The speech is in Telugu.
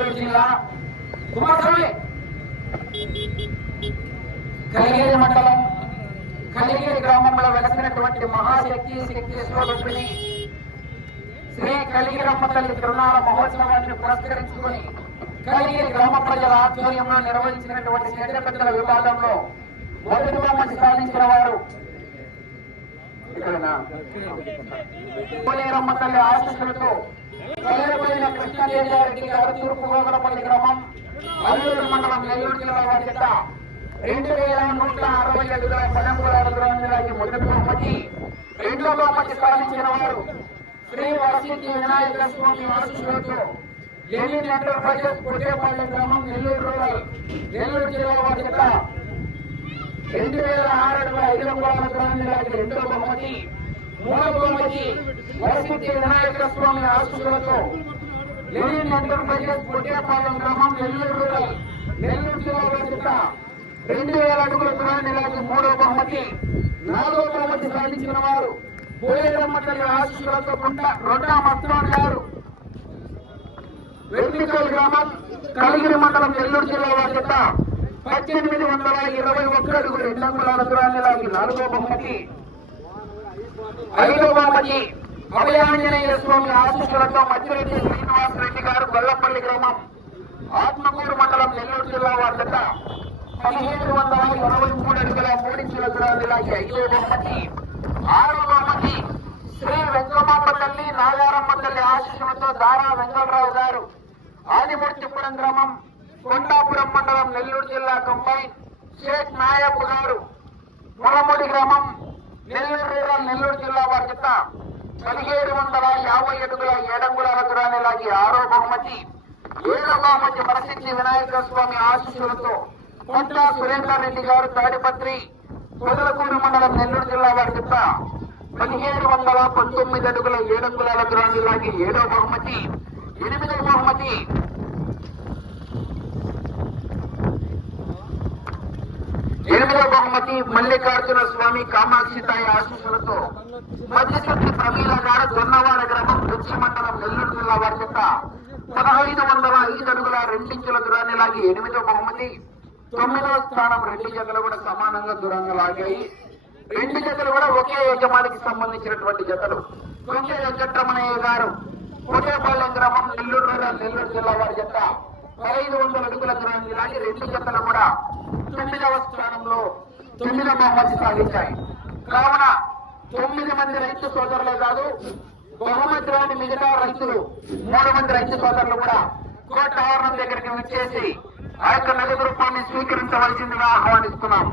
నెల్లూరు జిల్లా కుమారస్వామి. కలిగిరి మండలం కలిగేరి గ్రామంలో వెలసినటువంటి మహాశక్తి శక్తి స్వరూపిణి శ్రీ కలిగిరమ్మ తల్లి తిరునాల మహోత్సవాన్ని పురస్కరించుకుని కలిగిరి గ్రామ ప్రజల ఆధ్వర్యంలో నిర్వహించినటువంటి శరీర పెద్దల విభాగంలో మొదటి బహుమతి సాధించిన వారు ఇక్కడనా తల్లి ఆశీస్సులతో కల్లెపోయిన కృష్ణదేవారెడ్డి గారు తూర్పు గోగలపల్లి గ్రామం మల్లూరు మండలం నెల్లూరు జిల్లా వారి చేత రెండు వేల నూట అరవై ఐదుల పదంగుల గ్రామాలకి మొదటి బహుమతి రెండో బహుమతి సాధించిన వారు శ్రీ వసంతి వినాయక స్వామి ఆశీస్సులతో లెనిన్ ఎంటర్ప్రైజెస్ కొట్టేపల్లి గ్రామం నెల్లూరు రూరల్ నెల్లూరు జిల్లా వారి చేత రెండు వేల ఆరు అడుగుల ఐదు వందల గ్రామీణ రెండో బహుమతి మూడో వరసిద్ధి వినాయక స్వామి ఆశీస్సులతో లెనిన్ ఎంటర్ప్రైజెస్ కొట్టేపాలెం గ్రామం నెల్లూరు రూరల్ నెల్లూరు జిల్లా బాధ్యత రెండు వేల అడుగుల గ్రామాలకి మూడో బహుమతి నాలుగో బహుమతి సాధించిన వారు పోయేరమ్మ తల్లి ఆశీస్సులతో కొండ రొడ్డా మస్తాన్ గారు. వెల్లికల్ గ్రామం కలిగిరి మండలం నెల్లూరు జిల్లా బాధ్యత పద్దెనిమిది వందల ఇరవై ఒక్క అడుగులు రెండు అంగుళాల దూరాన్ని నాలుగో బహుమతి ఐదో బహుమతి అభయాంజనేయ స్వామి ఆశీస్సులతో మధ్యరెడ్డి శ్రీనివాస్ రెడ్డి గారు గొల్లపల్లి గ్రామం ఆత్మకూరు మండలం నెల్లూరు జిల్లా బాధ్యత పదిహేడు వందల ఇరవై మూడు అడుగుల మూడించుల దూరాన్ని ఐదో బహుమతి ఆరో బహుమతి శ్రీ వెంకమ్మ తల్లి నాగారమ్మ తల్లి ఆశీస్సులతో దారా వెంకటరావు గారు ఆదిమూర్తిపురం గ్రామం కొండాపురం మండలం నెల్లూరు జిల్లా కంబైన్ షేక్ నాయబ్ గారు ములమూడి గ్రామం నెల్లూరు రూరల్ నెల్లూరు జిల్లా వారి చేత పదిహేడు వందల యాభై అడుగుల ఏడంగుల దూరాన్ని లాగి ఆరో బహుమతి ఏడవ బహుమతి ప్రసిద్ధి వినాయక స్వామి ఆశీస్సులతో కొంట సురేందర్ రెడ్డి గారు తాడిపత్రి పొదలకూరు మండలం నెల్లూరు జిల్లా వారి చేత పదిహేడు వందల పంతొమ్మిది అడుగుల ఏడంగుల దూరాన్ని లాగి ఏడో బహుమతి ఎనిమిదో బహుమతి ఎనిమిదో బహుమతి మల్లికార్జున స్వామి కామాక్షి తాయి ఆశీస్సులతో మధ్యశక్తి ప్రమీల గారు జొన్నవాడ గ్రామం రుచి మండలం నెల్లూరు జిల్లా వారి చేత పదహైదు వందల ఐదు అడుగుల రెండించుల దూరాన్ని లాగి ఎనిమిదో బహుమతి తొమ్మిదవ స్థానం రెండు జతలు కూడా సమానంగా దూరంగా లాగాయి. రెండు జతలు కూడా ఒకే యజమానికి సంబంధించినటువంటి జతలు. కొంచెం వెంకటరమణయ్య గారు కోటేపాలెం గ్రామం నెల్లూరు నెల్లూరు జిల్లా వారి జత పదహైదు వందల అడుగుల దూరం ఇలాంటి రెండు జతలు కూడా తొమ్మిదవ స్థానంలో తొమ్మిదవ బహుమతి సాధించాయి. కావున తొమ్మిది మంది రైతు సోదరులే కాదు బహుమతి రాని మిగతా రైతులు మూడు మంది రైతు సోదరులు కూడా కోట ఆవరణం దగ్గరికి విచ్చేసి ఆ యొక్క నగదు రూపాన్ని స్వీకరించవలసిందిగా ఆహ్వానిస్తున్నాం